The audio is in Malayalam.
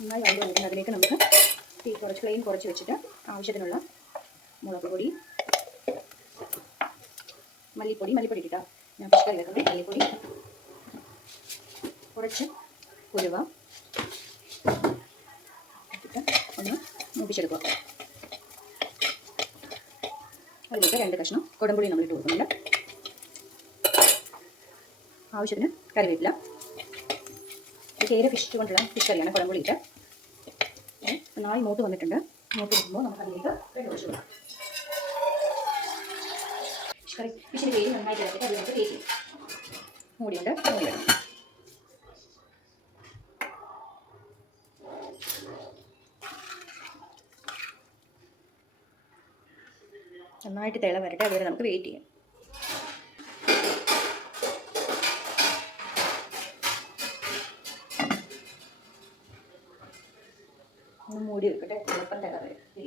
നന്നായി അവിടെ വരുന്നത് അതിലേക്ക് നമുക്ക് തീ കുറച്ച് ഫ്ലെയിം കുറച്ച് വെച്ചിട്ട് ആവശ്യത്തിനുള്ള മുളക് പൊടി മല്ലിപ്പൊടി മല്ലിപ്പൊടി ഇട്ടിട്ടോ. ഞാൻ ഫിഷ് കറി വെക്കുന്നത്. മല്ലിപ്പൊടി കുറച്ച് കുരുവ ഒന്ന് മൂപ്പിച്ചെടുക്കുക. അതിലേക്ക് രണ്ട് കഷ്ണം കുടംപുളി നമ്മൾ ഇട്ട് കൊടുക്കുന്നുണ്ട്. ആവശ്യത്തിന് കറിവേപ്പില. ചേര ഫിഷ് കൊണ്ടുള്ള ഫിഷ് കറിയാണ് കുളം ഇട്ട് ഏ, നന്നായി മൂത്ത് വന്നിട്ടുണ്ട്. മൂത്ത് വരുമ്പോൾ നമുക്ക് അതിലേക്ക് വെള്ളം ഒഴിച്ച് കൊടുക്കാം. ഫിഷ് കറി ഫിഷിന്റെ പേര് നന്നായി ചേർത്തിട്ട് അതിലേക്ക് തേക്കും മൂടിയിട്ട് മൂടി നന്നായിട്ട് തിള വരട്ടെ അതുവരെ നമുക്ക് വെയിറ്റ് ചെയ്യാം. ഒന്ന് മൂടി വെക്കട്ടെ? വെയിറ്റ് ചെയ്യാം